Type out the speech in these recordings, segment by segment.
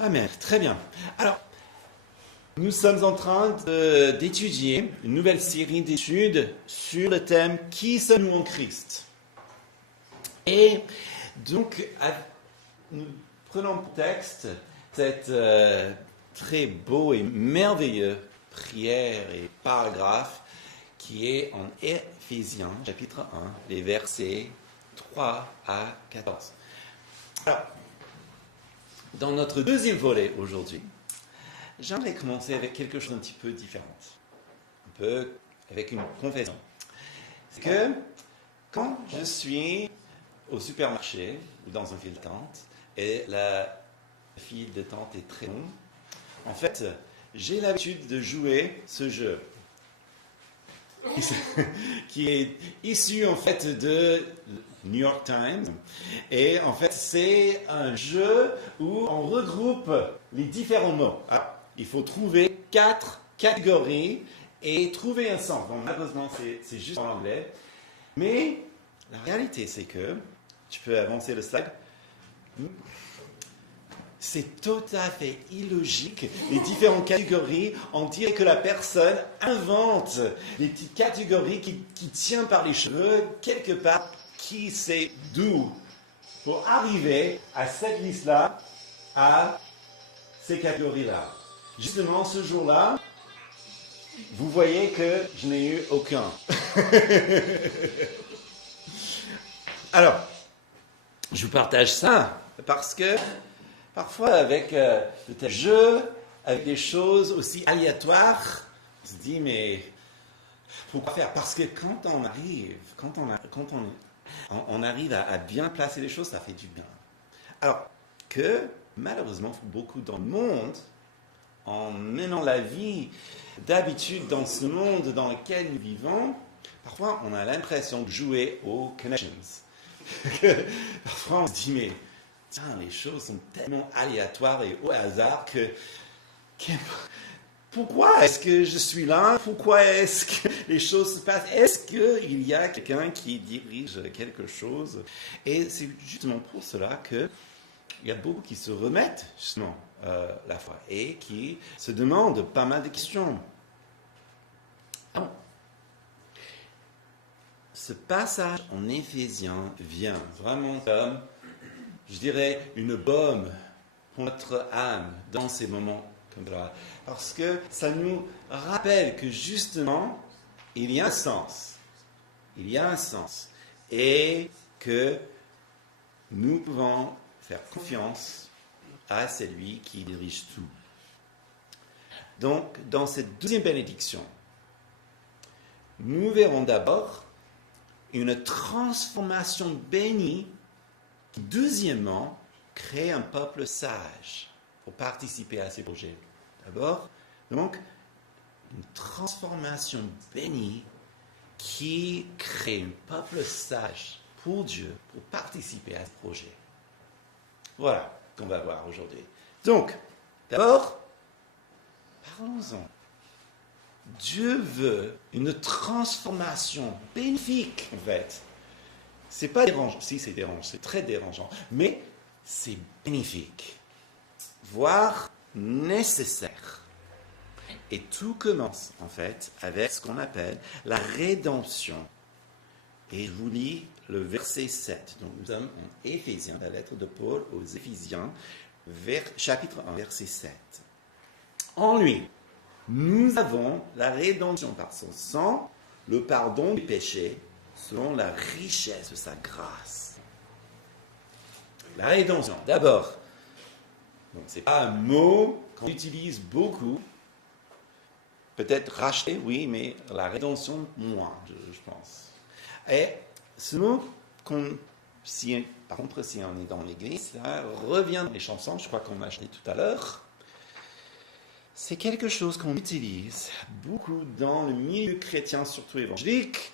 Amen. Très bien. Alors, nous sommes en train d'étudier une nouvelle série d'études sur le thème Qui sommes-nous en Christ? Et donc, nous prenons pour texte cette très beau et merveilleux prière et paragraphe qui est en Éphésiens, chapitre 1, les versets 3 à 14. Alors, dans notre deuxième volet aujourd'hui, j'aimerais commencer avec quelque chose d'un petit peu différent, un peu avec une confession. C'est que quand je suis au supermarché ou dans un fil d'attente et la file d'attente est très longue, en fait, j'ai l'habitude de jouer ce jeu qui est issu en fait de New York Times. Et en fait, c'est un jeu où on regroupe les différents mots. Alors, il faut trouver 4 catégories et trouver un sens. Bon, malheureusement, c'est juste en anglais. Mais la réalité, c'est que, tu peux avancer le slide, c'est tout à fait illogique, les différentes catégories. On dirait que la personne invente des petites catégories qui tiennent par les cheveux, quelque part, qui sait d'où, pour arriver à cette liste-là, à ces catégories-là. Justement, ce jour-là, vous voyez que je n'ai eu aucun. Alors, je vous partage ça parce que parfois, avec de tels jeux, avec des choses aussi aléatoires, on se dit, mais pourquoi faire? Parce que quand on arrive, on arrive à bien placer les choses, ça fait du bien. Alors que, malheureusement, beaucoup dans le monde, en menant la vie d'habitude dans ce monde dans lequel nous vivons, parfois on a l'impression de jouer aux connections. Parfois on se dit, mais tiens, les choses sont tellement aléatoires et au hasard que pourquoi est-ce que je suis là? Pourquoi est-ce que les choses se passent? Est-ce qu'il y a quelqu'un qui dirige quelque chose? Et c'est justement pour cela qu'il y a beaucoup qui se remettent justement la foi et qui se demandent pas mal de questions. Alors, ce passage en Éphésiens vient vraiment comme, je dirais, une baume pour notre âme dans ces moments comme ça. Parce que ça nous rappelle que justement, il y a un sens. Il y a un sens. Et que nous pouvons faire confiance à celui qui dirige tout. Donc, dans cette deuxième bénédiction, nous verrons d'abord une transformation bénie qui, deuxièmement, crée un peuple sage pour participer à ces projets. D'abord, donc, une transformation bénie qui crée un peuple sage pour Dieu, pour participer à ce projet. Voilà qu'on va voir aujourd'hui. Donc, d'abord, parlons-en. Dieu veut une transformation bénéfique, en fait. C'est pas dérangeant. Si, c'est dérangeant, c'est très dérangeant. Mais c'est bénéfique, voire nécessaire. Et tout commence, en fait, avec ce qu'on appelle la rédemption. Et je vous lis le verset 7. Donc, nous sommes en Éphésiens, la lettre de Paul aux Éphésiens, chapitre 1, verset 7. En lui, nous avons la rédemption par son sang, le pardon des péchés, selon la richesse de sa grâce. La rédemption, d'abord, ce n'est pas un mot qu'on utilise beaucoup. Peut-être racheter, oui, mais la rédemption, moins, je pense. Et ce mot, par contre, si on est dans l'église, ça revient dans les chansons, je crois qu'on l'a acheté tout à l'heure. C'est quelque chose qu'on utilise beaucoup dans le milieu chrétien, surtout évangélique,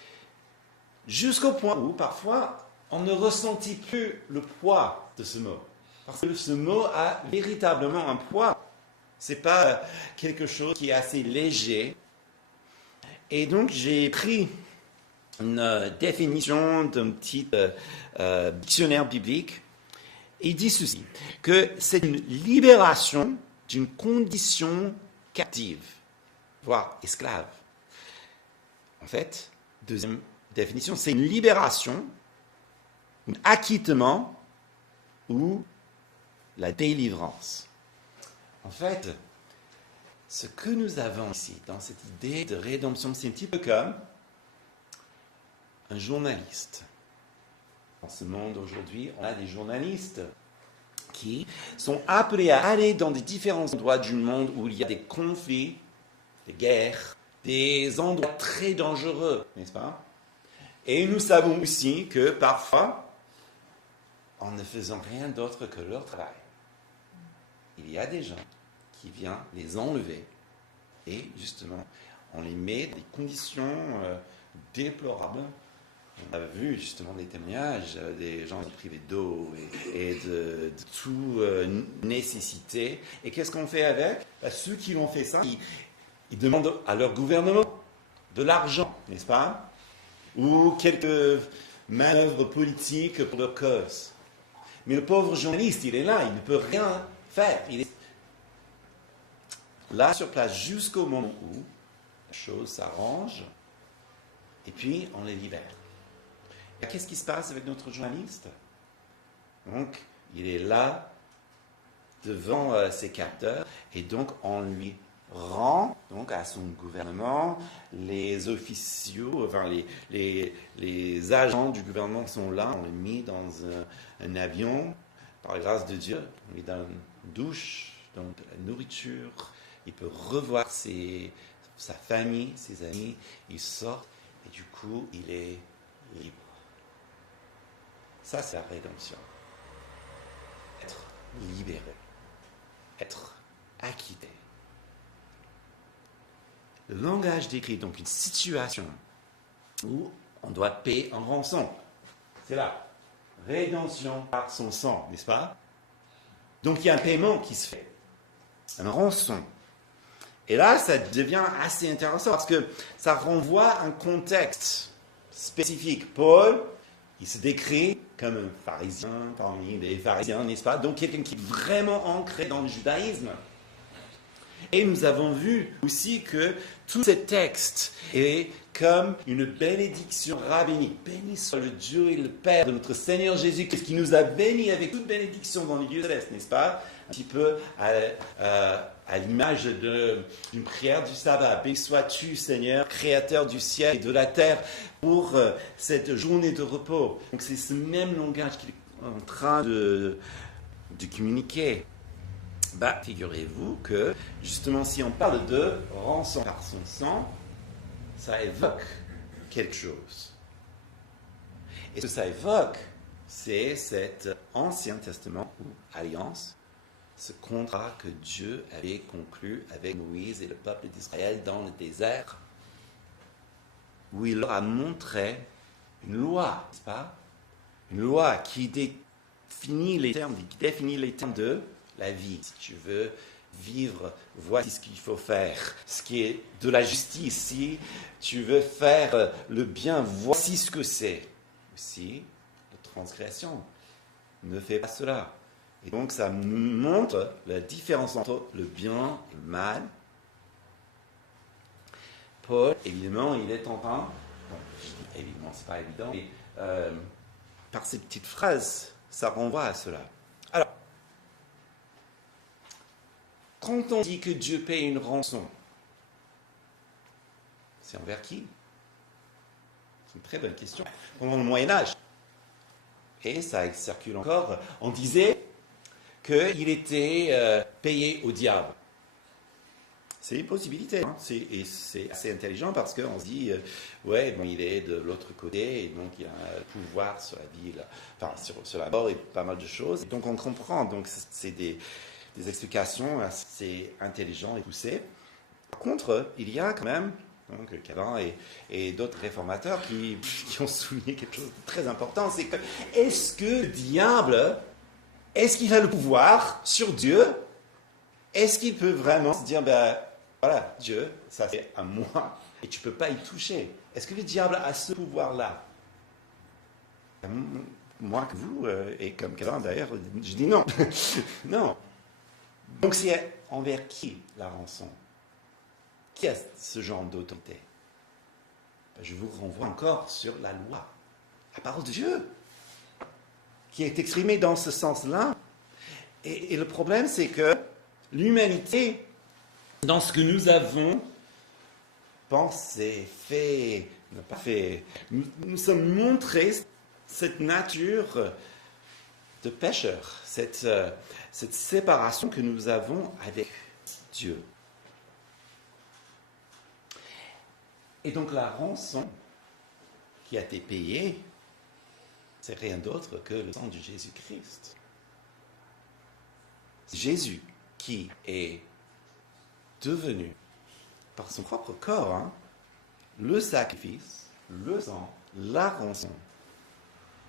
jusqu'au point où parfois on ne ressentit plus le poids de ce mot. Parce que ce mot a véritablement un poids. Ce n'est pas quelque chose qui est assez léger. Et donc j'ai pris une définition d'un petit dictionnaire biblique. Il dit ceci, que c'est une libération d'une condition captive, voire esclave. En fait, deuxième définition, c'est une libération, un acquittement ou la délivrance. En fait, ce que nous avons ici, dans cette idée de rédemption, c'est un petit peu comme un journaliste. Dans ce monde aujourd'hui, on a des journalistes qui sont appelés à aller dans des différents endroits du monde où il y a des conflits, des guerres, des endroits très dangereux, n'est-ce pas? Et nous savons aussi que parfois, en ne faisant rien d'autre que leur travail, il y a des gens qui viennent les enlever et justement, on les met dans des conditions déplorables. On a vu justement des témoignages des gens privés d'eau et de tout nécessité. Et qu'est-ce qu'on fait avec? Ceux qui l'ont fait ça, ils demandent à leur gouvernement de l'argent, n'est-ce pas? Ou quelques manœuvres politiques pour leur cause. Mais le pauvre journaliste, il est là, il ne peut rien faire. Il est là sur place jusqu'au moment où la chose s'arrange et puis on les libère. Et qu'est-ce qui se passe avec notre journaliste? Donc, il est là devant ses capteurs et donc on lui rend donc à son gouvernement, les officiaux, enfin les agents du gouvernement sont là, on les met dans un avion, par la grâce de Dieu, on lui donne une douche, donc de la nourriture, il peut revoir sa famille, ses amis, il sort et du coup il est libre. Ça c'est la rédemption. Être libéré, être acquitté. Le langage décrit donc une situation où on doit payer en rançon. C'est là. Rédemption par son sang, n'est-ce pas? Donc il y a un paiement qui se fait. Un rançon. Et là, ça devient assez intéressant parce que ça renvoie à un contexte spécifique. Paul, il se décrit comme un pharisien parmi les pharisiens, n'est-ce pas? Donc quelqu'un qui est vraiment ancré dans le judaïsme. Et nous avons vu aussi que tout ce texte est comme une bénédiction rabbinique. Béni soit le Dieu et le Père de notre Seigneur Jésus-Christ, qui nous a bénis avec toute bénédiction dans les lieux célestes, n'est-ce pas? Un petit peu à l'image d'une prière du sabbat. Béni sois-tu, Seigneur, créateur du ciel et de la terre, pour cette journée de repos. Donc c'est ce même langage qu'il est en train de communiquer. Figurez-vous que, justement, si on parle de rançon par son sang, ça évoque quelque chose. Et ce que ça évoque, c'est cet Ancien Testament ou Alliance, ce contrat que Dieu avait conclu avec Moïse et le peuple d'Israël dans le désert, où il leur a montré une loi, n'est-ce pas? Une loi qui définit les termes de la vie. Si tu veux vivre, voici ce qu'il faut faire. Ce qui est de la justice. Si tu veux faire le bien, voici ce que c'est. Aussi, la transgression. Ne fais pas cela. Et donc, ça montre la différence entre le bien et le mal. Paul, évidemment, il est en train, je dis évidemment, c'est pas évident, mais par ces petites phrases, ça renvoie à cela. Alors, quand on dit que Dieu paie une rançon, c'est envers qui? C'est une très bonne question. Pendant le Moyen-Âge, et ça circule encore, on disait qu'il était payé au diable. C'est une possibilité, hein. Et c'est assez intelligent parce qu'on se dit, il est de l'autre côté, et donc il a un pouvoir sur la vie, sur la mort et pas mal de choses. Et donc on comprend, donc c'est des explications assez intelligentes et poussées. Par contre, il y a quand même Calvin et d'autres réformateurs qui ont souligné quelque chose de très important, c'est que est-ce que le diable, est-ce qu'il a le pouvoir sur Dieu? Est-ce qu'il peut vraiment se dire, voilà, Dieu, ça c'est à moi, et tu ne peux pas y toucher? Est-ce que le diable a ce pouvoir-là? moi que vous, et comme Calvin d'ailleurs, je dis non. Non. Donc c'est envers qui la rançon? Qui a ce genre d'autorité? Je vous renvoie encore sur la loi, la parole de Dieu, qui est exprimée dans ce sens-là. Et le problème, c'est que l'humanité, dans ce que nous avons pensé, fait, n'a pas fait, nous sommes montrés cette nature de pécheur, cette séparation que nous avons avec Dieu. Et donc la rançon qui a été payée, c'est rien d'autre que le sang de Jésus-Christ. Jésus qui est devenu, par son propre corps, le sacrifice, le sang, la rançon.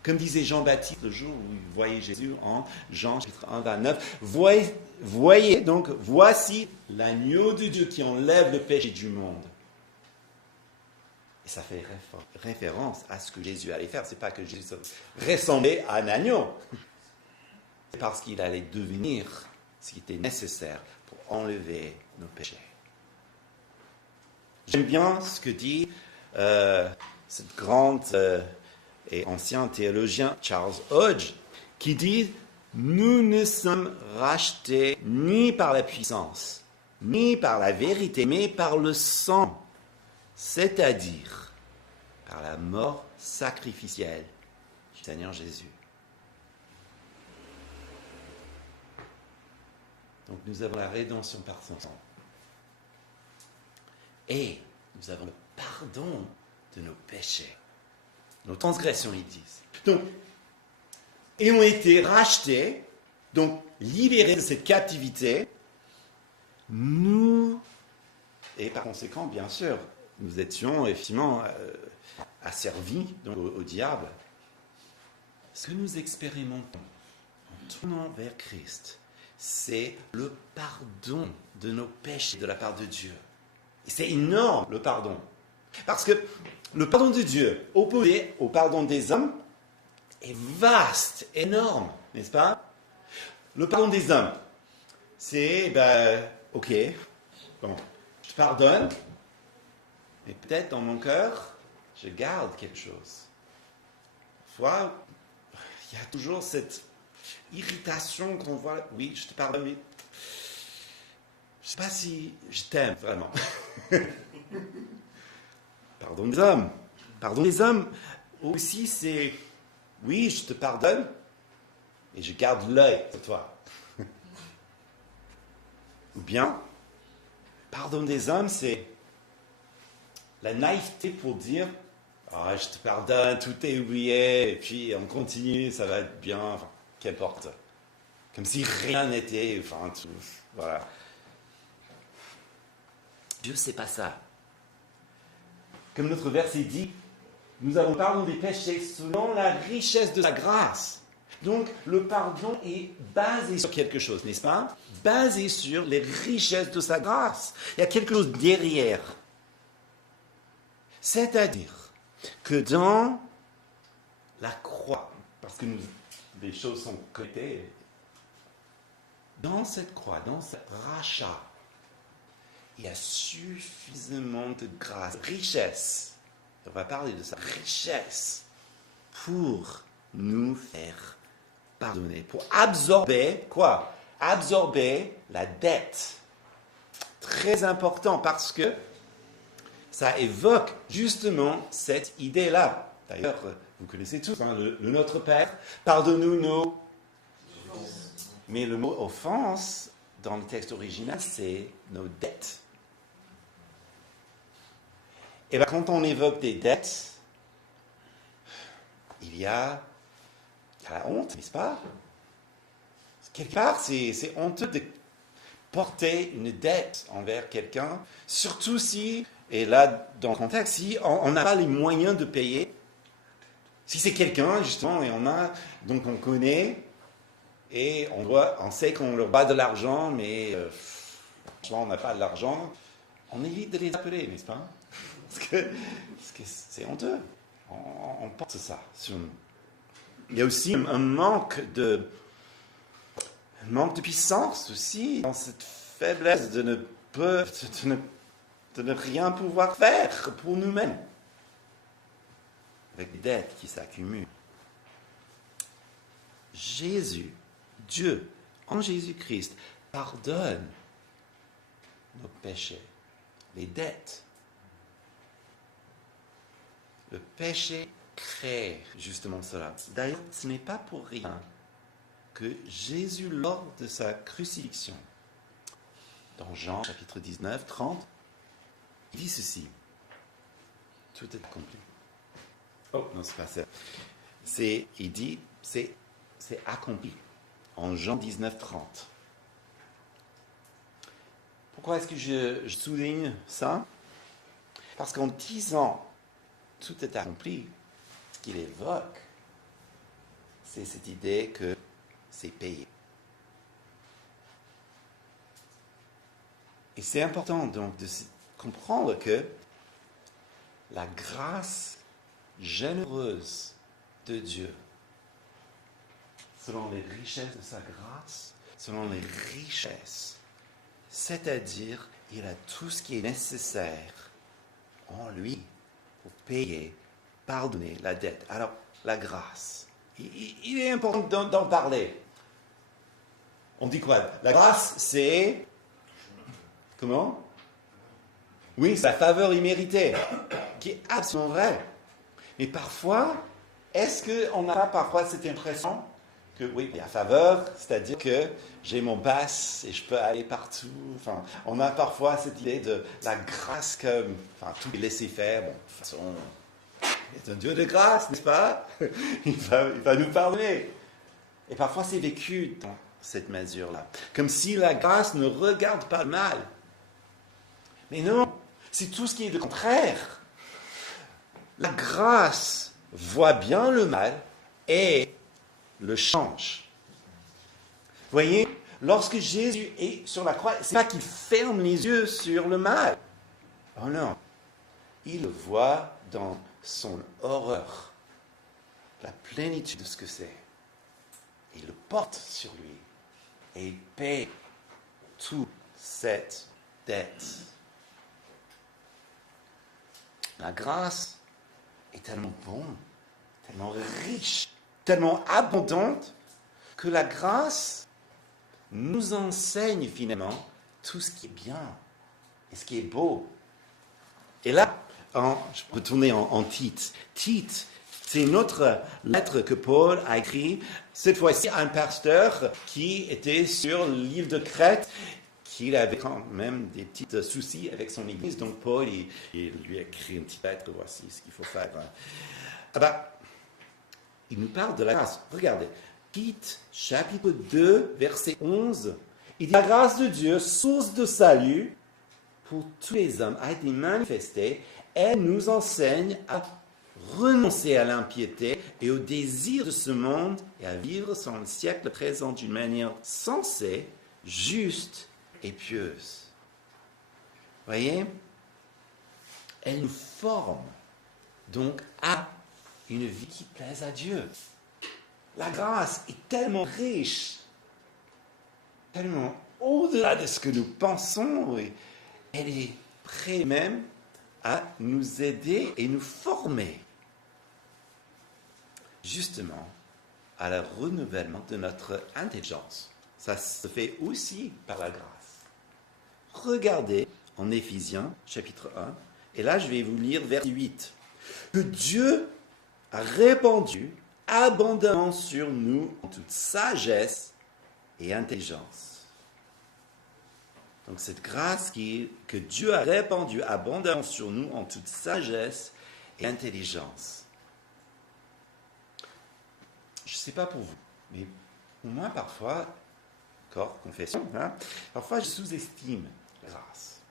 Comme disait Jean-Baptiste le jour où il voyait Jésus en Jean chapitre 1, 29, voyez donc, voici l'agneau de Dieu qui enlève le péché du monde. Et ça fait référence à ce que Jésus allait faire. Ce n'est pas que Jésus ressemblait à un agneau. C'est parce qu'il allait devenir ce qui était nécessaire pour enlever nos péchés. J'aime bien ce que dit cette grande et ancien théologien Charles Hodge, qui dit « Nous ne sommes rachetés ni par la puissance, ni par la vérité, mais par le sang, c'est-à-dire par la mort sacrificielle du Seigneur Jésus. » Donc nous avons la rédemption par son sang. Et nous avons le pardon de nos péchés. Nos transgressions, ils disent. Donc, et ont été rachetés, donc libérés de cette captivité, nous, et par conséquent, bien sûr, nous étions effectivement asservis donc, au diable. Ce que nous expérimentons en tournant vers Christ, c'est le pardon de nos péchés de la part de Dieu. Et c'est énorme, le pardon. Parce que le pardon de Dieu, opposé au pardon des hommes, est vaste, énorme, n'est-ce pas? Le pardon des hommes, c'est, ok, bon, je te pardonne, mais peut-être dans mon cœur, je garde quelque chose. Soit, il y a toujours cette irritation qu'on voit, oui, je te pardonne, mais je ne sais pas si je t'aime vraiment. Pardon des hommes. Pardon des hommes aussi, c'est oui, je te pardonne et je garde l'œil sur toi. Ou bien, pardon des hommes, c'est la naïveté pour dire je te pardonne, tout est oublié, et puis on continue, ça va être bien, enfin, qu'importe. Comme si rien n'était, enfin, tout, voilà. Dieu, c'est pas ça. Comme notre verset dit, nous avons pardon des péchés selon la richesse de sa grâce. Donc, le pardon est basé sur quelque chose, n'est-ce pas? Basé sur les richesses de sa grâce. Il y a quelque chose derrière. C'est-à-dire que dans la croix, parce que les choses sont connectées, dans cette croix, dans ce rachat, il y a suffisamment de grâce, richesse. On va parler de sa richesse pour nous faire pardonner, pour absorber quoi? Absorber la dette. Très important parce que ça évoque justement cette idée-là. D'ailleurs, vous connaissez tous le Notre Père. Pardonne-nous nos... Mais le mot offense, dans le texte original, c'est nos dettes. Et bien, quand on évoque des dettes, il y a la honte, n'est-ce pas? Quelque part, c'est honteux de porter une dette envers quelqu'un, surtout si, et là, dans le contexte, si on n'a pas les moyens de payer, si c'est quelqu'un, justement, et donc on connaît, et on sait qu'on leur bat de l'argent, mais on n'a pas de l'argent, on évite de les appeler, n'est-ce pas? Parce que c'est honteux. On porte ça sur nous. Il y a aussi un manque de puissance aussi, dans cette faiblesse de ne rien pouvoir faire pour nous-mêmes, avec des dettes qui s'accumulent. Jésus, Dieu, en Jésus-Christ, pardonne nos péchés, les dettes. Le péché crée justement cela. D'ailleurs, ce n'est pas pour rien que Jésus, lors de sa crucifixion, dans Jean chapitre 19, 30, il dit ceci. Tout est accompli. Oh, non, c'est pas ça. Il dit, c'est accompli. En Jean 19, 30. Pourquoi est-ce que je souligne ça? Parce qu'en disant tout est accompli, ce qu'il évoque, c'est cette idée que c'est payé. Et c'est important donc de comprendre que la grâce généreuse de Dieu, selon les richesses de sa grâce, selon les richesses, c'est-à-dire il a tout ce qui est nécessaire en lui pour payer, pardonner la dette. Alors, la grâce, il est important d'en parler. On dit quoi? La grâce, c'est... Comment? Oui, c'est la faveur imméritée, qui est absolument vrai. Mais parfois, est-ce qu'on n'a pas parfois cette impression que oui, il y a faveur, c'est-à-dire que j'ai mon pass et je peux aller partout. Enfin, on a parfois cette idée de la grâce comme, tout est laissé faire. Bon, de toute façon, il est un Dieu de grâce, n'est-ce pas? Il va nous pardonner. Et parfois, c'est vécu dans cette mesure-là, comme si la grâce ne regarde pas le mal. Mais non, c'est tout ce qui est le contraire. La grâce voit bien le mal et le change. Vous voyez, lorsque Jésus est sur la croix, ce n'est pas qu'il ferme les yeux sur le mal. Oh non, il le voit dans son horreur, la plénitude de ce que c'est. Il le porte sur lui et il paie toute cette dette. La grâce est tellement bonne, tellement riche, tellement abondante, que la grâce nous enseigne finalement tout ce qui est bien et ce qui est beau. Et là, je peux tourner en Tite. Tite, c'est une autre lettre que Paul a écrite, cette fois-ci à un pasteur qui était sur l'île de Crète, qu'il avait quand même des petits soucis avec son église. Donc Paul, il lui a écrit une petite lettre, voici ce qu'il faut faire. Il nous parle de la grâce. Regardez, Tite, chapitre 2, verset 11, il dit « La grâce de Dieu, source de salut pour tous les hommes, a été manifestée. Elle nous enseigne à renoncer à l'impiété et au désir de ce monde et à vivre dans le siècle présent d'une manière sensée, juste et pieuse. » Voyez, elle nous forme donc à une vie qui plaise à Dieu. La grâce est tellement riche, tellement au-delà de ce que nous pensons, et elle est prête même à nous aider et nous former justement à le renouvellement de notre intelligence. Ça se fait aussi par la grâce. Regardez en Éphésiens chapitre 1, et là je vais vous lire verset 8. Que Dieu a répandu abondamment sur nous en toute sagesse et intelligence. Donc cette grâce que Dieu a répandue abondamment sur nous en toute sagesse et intelligence. Je ne sais pas pour vous, mais pour moi parfois, encore confession, parfois je sous-estime la grâce.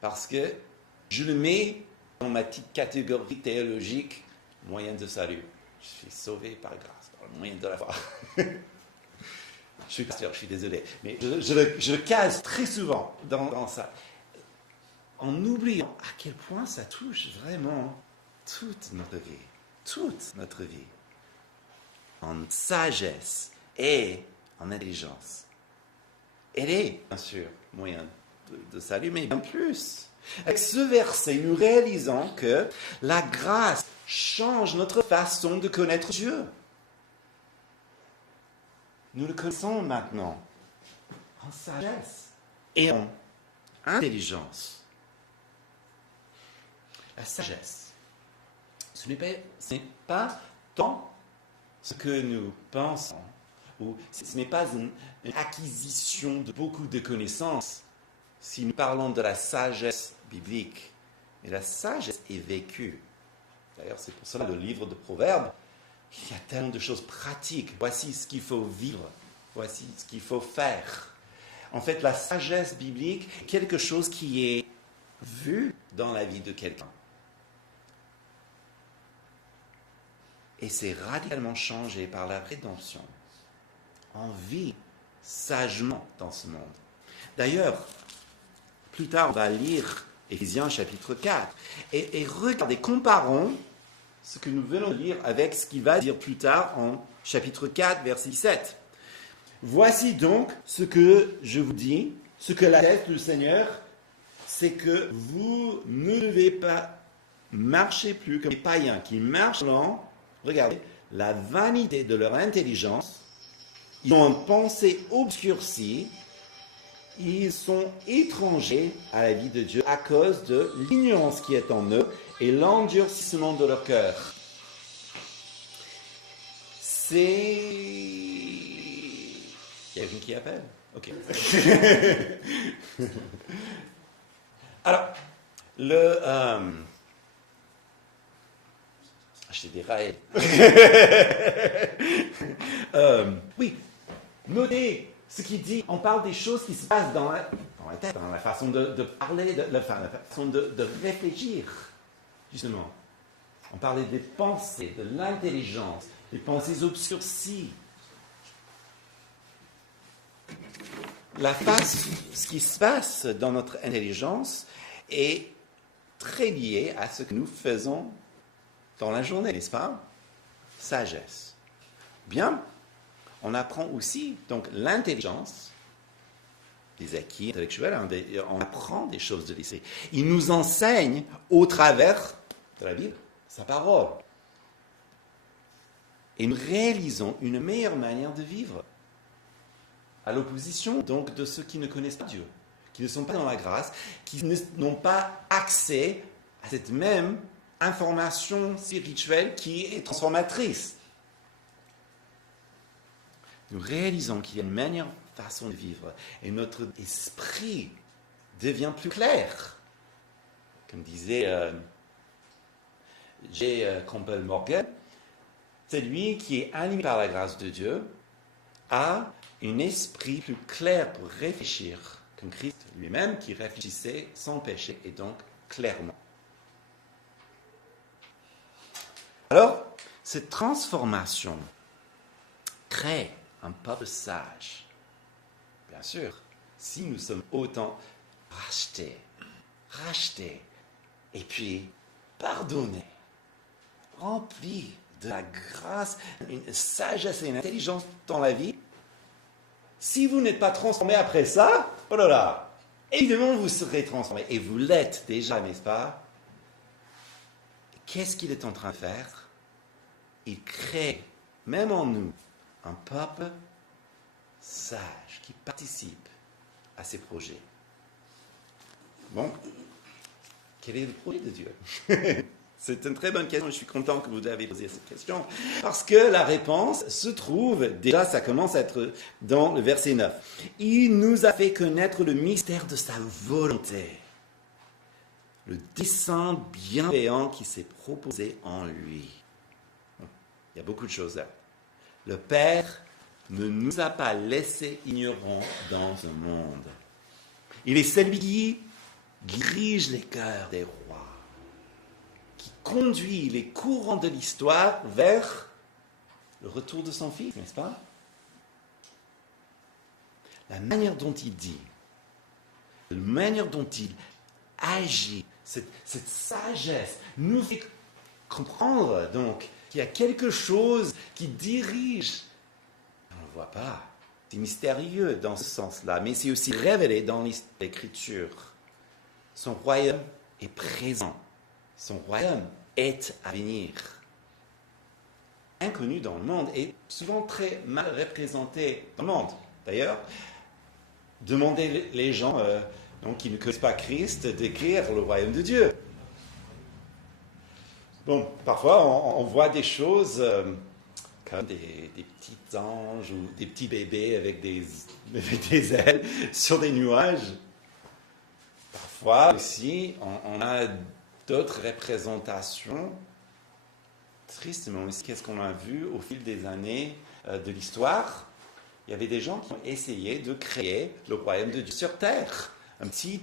Parce que je le mets dans ma petite catégorie théologique, moyen de salut. Je suis sauvé par grâce, par le moyen de la foi. Je suis pasteur, je suis désolé, mais je le case très souvent dans ça, en oubliant à quel point ça touche vraiment toute notre vie. Toute notre vie. en sagesse et en intelligence. Elle est, bien sûr, moyen de salut, mais bien plus. Avec ce verset, nous réalisons que la grâce change notre façon de connaître Dieu. Nous le connaissons maintenant en sagesse et en intelligence. La sagesse, ce n'est pas tant ce que nous pensons, ou ce n'est pas une acquisition de beaucoup de connaissances si nous parlons de la sagesse biblique. Mais la sagesse est vécue. D'ailleurs, c'est pour cela le livre de Proverbes, il y a tellement de choses pratiques. Voici ce qu'il faut vivre, voici ce qu'il faut faire. En fait, la sagesse biblique est quelque chose qui est vu dans la vie de quelqu'un. Et c'est radicalement changé par la rédemption. On vit sagement dans ce monde. D'ailleurs, plus tard, on va lire Éphésiens chapitre 4. Et regardez, comparons ce que nous venons de lire avec ce qu'il va dire plus tard en chapitre 4, verset 7. Voici donc ce que je vous dis, ce que l'atteste le Seigneur, c'est que vous ne devez pas marcher plus comme les païens qui marchent lent. Regardez, la vanité de leur intelligence, ils ont une pensée obscurcie, ils sont étrangers à la vie de Dieu à cause de l'ignorance qui est en eux et l'endurcissement de leur cœur. C'est... Il y a quelqu'un qui appelle? Ok. Alors, je t'ai déraillé. Oui, notez ce qu'il dit. On parle des choses qui se passent dans la tête, dans la façon de parler, la façon de réfléchir, justement. On parlait des pensées, de l'intelligence, des pensées obscurcies. Ce qui se passe dans notre intelligence est très lié à ce que nous faisons dans la journée, n'est-ce pas? Sagesse. Bien, on apprend aussi donc l'intelligence, des acquis intellectuels, on apprend des choses de lycée. Il nous enseigne au travers de la Bible, sa parole. Et nous réalisons une meilleure manière de vivre. À l'opposition donc de ceux qui ne connaissent pas Dieu, qui ne sont pas dans la grâce, qui n'ont pas accès à cette même information spirituelle qui est transformatrice. Nous réalisons qu'il y a une meilleure façon de vivre et notre esprit devient plus clair. Comme disait J. Campbell Morgan, celui qui est animé par la grâce de Dieu a un esprit plus clair pour réfléchir, comme Christ lui-même qui réfléchissait sans péché et donc clairement. Alors, cette transformation crée un peuple sage. Bien sûr, si nous sommes autant rachetés, et puis pardonnés, remplis de la grâce, une sagesse et une intelligence dans la vie, si vous n'êtes pas transformé après ça, oh là là, évidemment vous serez transformé, et vous l'êtes déjà, n'est-ce pas? Qu'est-ce qu'il est en train de faire? Il crée, même en nous, un peuple sage qui participe à ses projets. Bon, quel est le projet de Dieu? C'est une très bonne question. Je suis content que vous avez posé cette question parce que la réponse se trouve, déjà ça commence à être dans le verset 9. Il nous a fait connaître le mystère de sa volonté, le dessein bienveillant qui s'est proposé en lui. Il y a beaucoup de choses là. Le Père ne nous a pas laissés ignorants dans un monde. Il est celui qui dirige les cœurs des rois, qui conduit les courants de l'histoire vers le retour de son Fils, n'est-ce pas? La manière dont il dit, la manière dont il agit, cette sagesse nous fait comprendre donc qu'il y a quelque chose qui dirige. On ne le voit pas. C'est mystérieux dans ce sens-là, mais c'est aussi révélé dans l'Écriture. Son royaume est présent. Son royaume est à venir. Inconnu dans le monde et souvent très mal représenté dans le monde. D'ailleurs, demandez les gens donc, qui ne connaissent pas Christ d'écrire le royaume de Dieu. Bon, parfois on voit des choses comme des petits anges ou des petits bébés avec des ailes sur des nuages. Parfois aussi, on a d'autres représentations. Tristement aussi, qu'est-ce qu'on a vu au fil des années de l'histoire? Il y avait des gens qui ont essayé de créer le royaume de Dieu sur terre. Un petit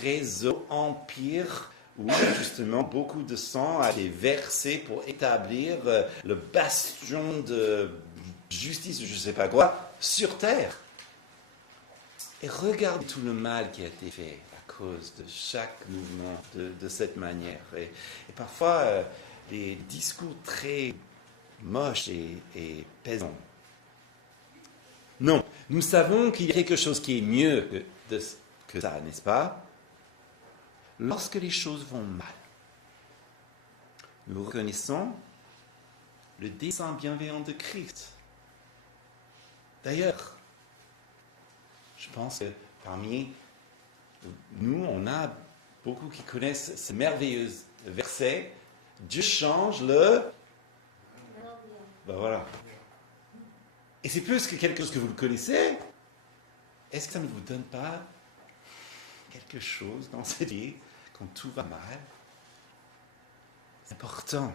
réseau, empire, où justement beaucoup de sang a été versé pour établir le bastion de justice, je ne sais pas quoi, sur terre. Et regardez tout le mal qui a été fait à cause de chaque mouvement de cette manière. Et parfois, des discours très moches et pesants. Non, nous savons qu'il y a quelque chose qui est mieux que ça, n'est-ce pas? Lorsque les choses vont mal, nous reconnaissons le dessein bienveillant de Christ. D'ailleurs, je pense que parmi nous, on a beaucoup qui connaissent ce merveilleux verset. Dieu change le... Ben voilà. Et c'est plus que quelque chose que vous le connaissez. Est-ce que ça ne vous donne pas quelque chose dans cette vie quand tout va mal? C'est important.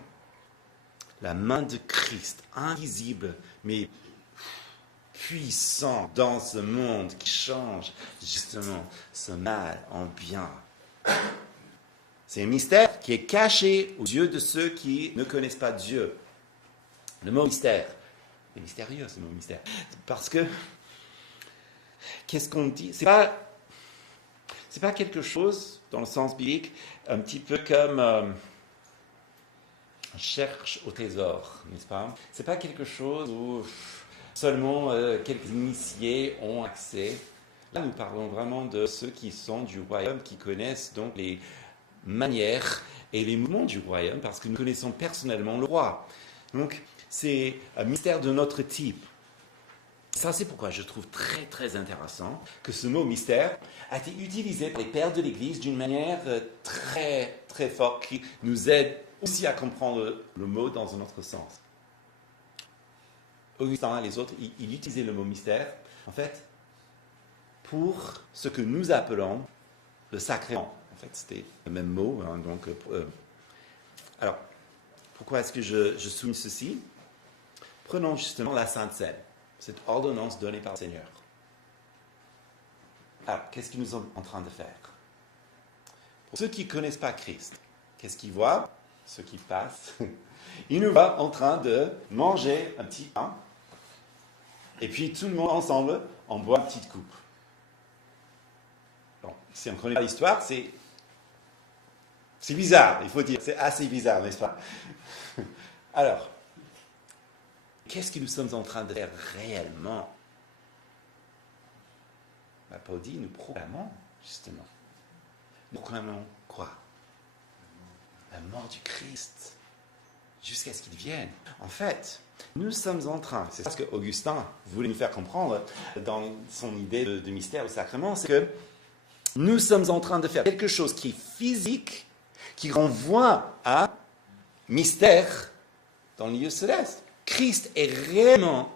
La main de Christ, invisible, mais puissant dans ce monde qui change justement ce mal en bien. C'est un mystère qui est caché aux yeux de ceux qui ne connaissent pas Dieu. Le mot mystère, c'est mystérieux ce mot mystère, parce que qu'est-ce qu'on dit? C'est pas quelque chose dans le sens biblique, un petit peu comme on cherche au trésor, n'est-ce pas? C'est pas quelque chose où seulement quelques initiés ont accès. Là, nous parlons vraiment de ceux qui sont du royaume, qui connaissent donc les manières et les mouvements du royaume, parce que nous connaissons personnellement le roi. Donc, c'est un mystère de notre type. Ça, c'est pourquoi je trouve très, très intéressant que ce mot mystère a été utilisé par les pères de l'Église d'une manière très, très forte, qui nous aide aussi à comprendre le mot dans un autre sens. Augustin et les autres, ils utilisaient le mot mystère, en fait, pour ce que nous appelons le sacrement. En fait, c'était le même mot. Hein, donc, alors, pourquoi est-ce que je souligne ceci? Prenons justement la Sainte Seine, cette ordonnance donnée par le Seigneur. Alors, qu'est-ce que nous sommes en train de faire? Pour ceux qui ne connaissent pas Christ, qu'est-ce qu'ils voient? Ceux qui passent, ils nous voient en train de manger un petit pain, et puis tout le monde ensemble, on boit une petite coupe. Bon, si on ne connaît pas l'histoire, c'est bizarre, il faut dire, c'est assez bizarre, n'est-ce pas? Alors, qu'est-ce que nous sommes en train de faire réellement? Paul dit, nous proclamons, justement. Nous proclamons quoi? La mort du Christ, jusqu'à ce qu'il vienne. En fait, nous sommes en train, c'est ça ce que Augustin voulait nous faire comprendre dans son idée de mystère au sacrement, c'est que nous sommes en train de faire quelque chose qui est physique, qui renvoie à mystère dans le lieu céleste. Christ est réellement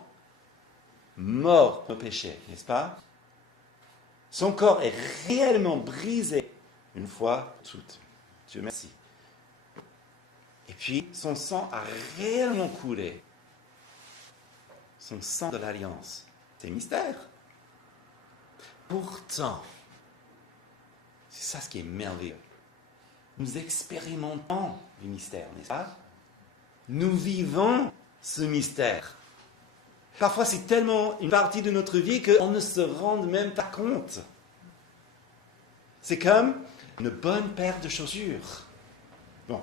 mort pour nos péchés, n'est-ce pas? Son corps est réellement brisé une fois toutes. Dieu merci. Et puis, son sang a réellement coulé. Son sang de l'alliance. C'est un mystère. Pourtant, c'est ça ce qui est merveilleux. Nous expérimentons le mystère, n'est-ce pas? Nous vivons ce mystère. Parfois, c'est tellement une partie de notre vie qu'on ne se rend même pas compte. C'est comme une bonne paire de chaussures. Bon,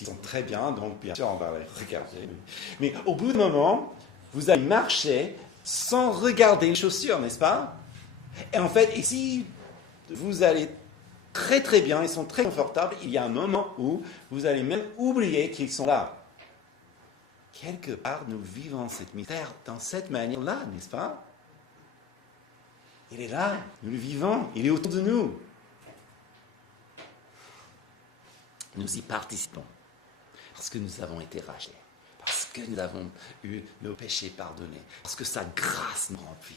Ils sont très bien, donc bien sûr, on va les regarder. Mais au bout d'un moment, vous allez marcher sans regarder les chaussures, n'est-ce pas? Et en fait, ici, vous allez très très bien, ils sont très confortables. Il y a un moment où vous allez même oublier qu'ils sont là. Quelque part, nous vivons cette mystère dans cette manière-là, n'est-ce pas? Il est là, nous le vivons, il est autour de nous. Nous y participons parce que nous avons été rachetés, parce que nous avons eu nos péchés pardonnés, parce que sa grâce nous remplit.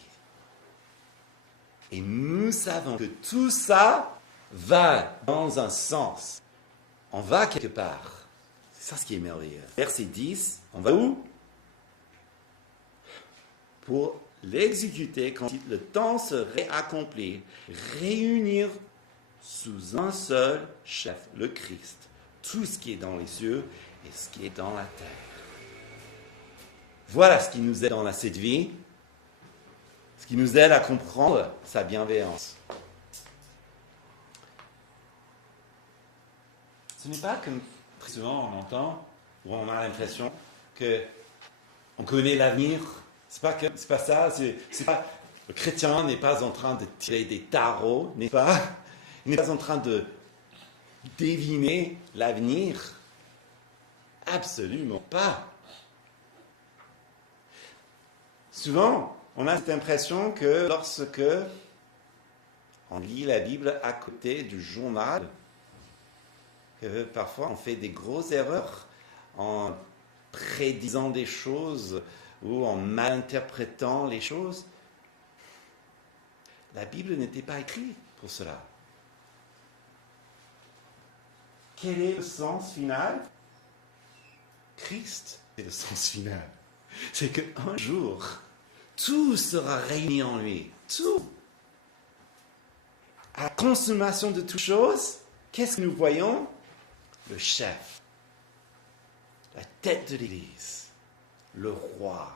Et nous savons que tout ça va dans un sens. On va quelque part. C'est ça ce qui est merveilleux. Verset 10, on va où? Pour l'exécuter quand le temps serait accompli, réunir sous un seul chef, le Christ, tout ce qui est dans les cieux et ce qui est dans la terre. Voilà ce qui nous aide dans cette vie, ce qui nous aide à comprendre sa bienveillance. Ce n'est pas comme très souvent on entend, ou on a l'impression qu'on connaît l'avenir. C'est pas ça. Le chrétien n'est pas en train de tirer des tarots, n'est pas? Il n'est pas en train de deviner l'avenir. Absolument pas. Souvent, on a cette impression que lorsque on lit la Bible à côté du journal, que parfois on fait des grosses erreurs en prédisant des choses ou en malinterprétant les choses. La Bible n'était pas écrite pour cela. Quel est le sens final? Christ est le sens final. C'est qu'un jour, tout sera réuni en lui. Tout. À la consommation de toutes choses, qu'est-ce que nous voyons? Le chef, la tête de l'Église, le roi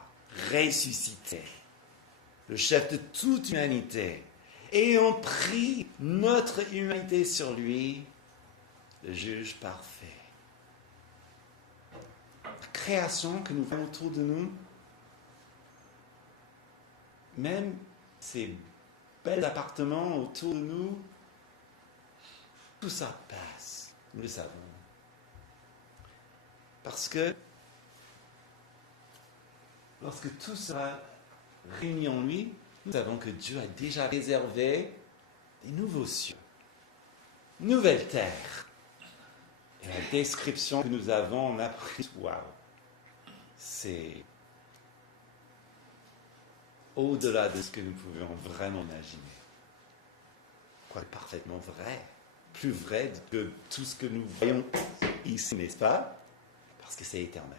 ressuscité, le chef de toute humanité, ayant pris notre humanité sur lui, le juge parfait. La création que nous voyons autour de nous, même ces bels appartements autour de nous, tout ça passe, nous le savons. Parce que lorsque tout sera réuni en lui, nous savons que Dieu a déjà réservé des nouveaux cieux, une nouvelle terre. Et la description que nous avons en appris, waouh, c'est au-delà de ce que nous pouvions vraiment imaginer. Quoi, parfaitement vrai, plus vrai que tout ce que nous voyons ici, n'est-ce pas? Parce que c'est éternel.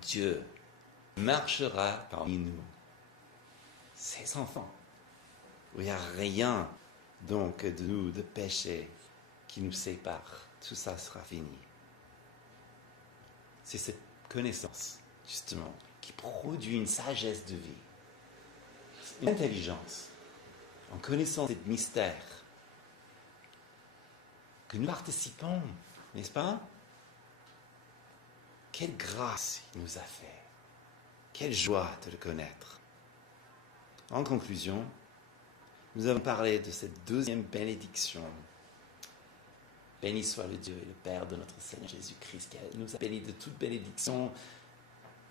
Dieu marchera parmi nous, ses enfants. Il n'y a rien donc de nous, de péché qui nous sépare. Tout ça sera fini. C'est cette connaissance, justement, qui produit une sagesse de vie, une intelligence, en connaissant ce mystère que nous participons, n'est-ce pas? Quelle grâce il nous a fait. Quelle joie de le connaître. En conclusion, nous avons parlé de cette deuxième bénédiction. Béni soit le Dieu et le Père de notre Seigneur Jésus-Christ, qui nous a bénis de toute bénédiction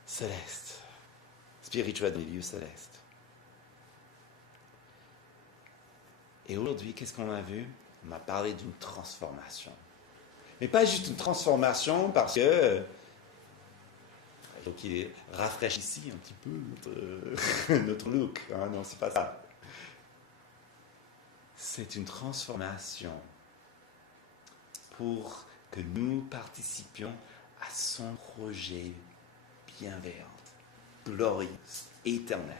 céleste, spirituelle dans les lieux célestes. Et aujourd'hui, qu'est-ce qu'on a vu? On a parlé d'une transformation. Mais pas juste une transformation parce que donc il rafraîchit un petit peu notre look. Hein? Non, c'est pas ça. C'est une transformation pour que nous participions à son projet bienveillant, glorieux, éternel.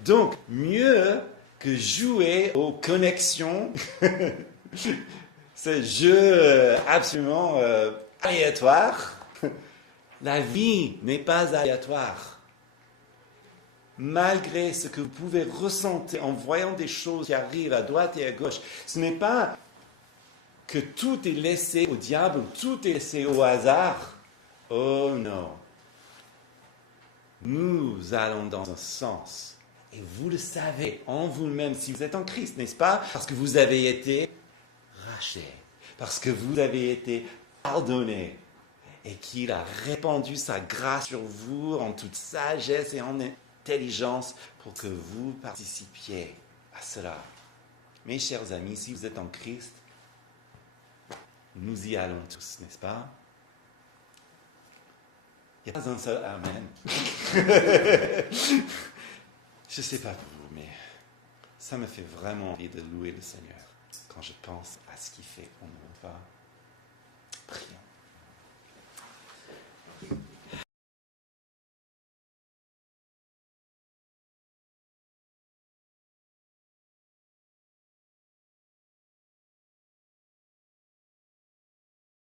Donc, mieux que jouer aux connexions, ce jeu absolument aléatoire, la vie n'est pas aléatoire. Malgré ce que vous pouvez ressentir en voyant des choses qui arrivent à droite et à gauche, ce n'est pas que tout est laissé au diable, tout est laissé au hasard. Oh non. Nous allons dans un sens. Et vous le savez en vous-même, si vous êtes en Christ, n'est-ce pas? Parce que vous avez été rachetés, parce que vous avez été pardonnés, et qu'il a répandu sa grâce sur vous en toute sagesse et en intelligence pour que vous participiez à cela. Mes chers amis, si vous êtes en Christ, nous y allons tous, n'est-ce pas? Il n'y a pas un seul Amen. Je ne sais pas vous, mais ça me fait vraiment envie de louer le Seigneur quand je pense à ce qu'il fait en nous. Prions.